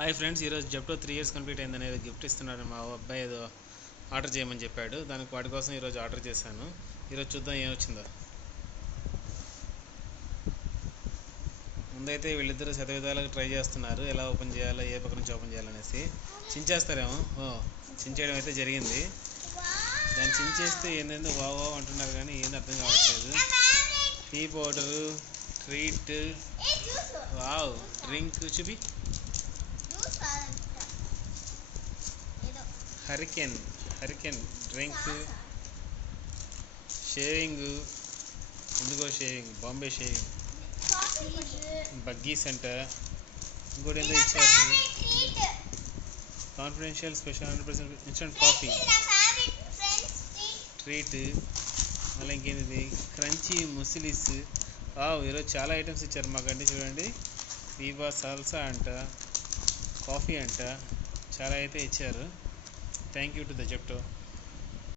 Hi friends, ఈరోజు Zepto 3 years complete అయిందని ఏదో గిఫ్ట్ ఇస్తున్నాడు. మా అబ్బాయి ఏదో ఆర్డర్ చేయమని చెప్పాడు. దానికి వాటి కోసం ఈరోజు ఆర్డర్ చేశాను. ఈరోజు చూద్దాం ఏమొచ్చిందో. ముందైతే వీళ్ళిద్దరూ శతవిధాలుగా ట్రై చేస్తున్నారు, ఎలా ఓపెన్ చేయాలో, ఏ పక్క నుంచి ఓపెన్ చేయాలనేసి. చించేస్తారేమో. చించేయడం అయితే జరిగింది. దాన్ని చించేస్తే ఏంటంటే వావ్ అంటున్నారు, కానీ ఏంది అర్థం కావట్లేదు. Tea powder, treat, wow, drink చూపి, హరికెన్ డ్రింక్, షేవింగ్, ఎందుకో షేవింగ్, బాంబే షేవింగ్, బగ్గీ సెంటర్, ఇంకోటి ఏందో ఇచ్చారు, confidential special 100% instant coffee, treat, మళ్ళీ ఇంకేంది క్రంచీ ముసిలిస్. ఈరోజు చాలా ఐటమ్స్ ఇచ్చారు మాకండి. చూడండి, వీవా సాల్సా అంట, కాఫీ అంట, చాలా అయితే ఇచ్చారు. Thank you to the Zepto.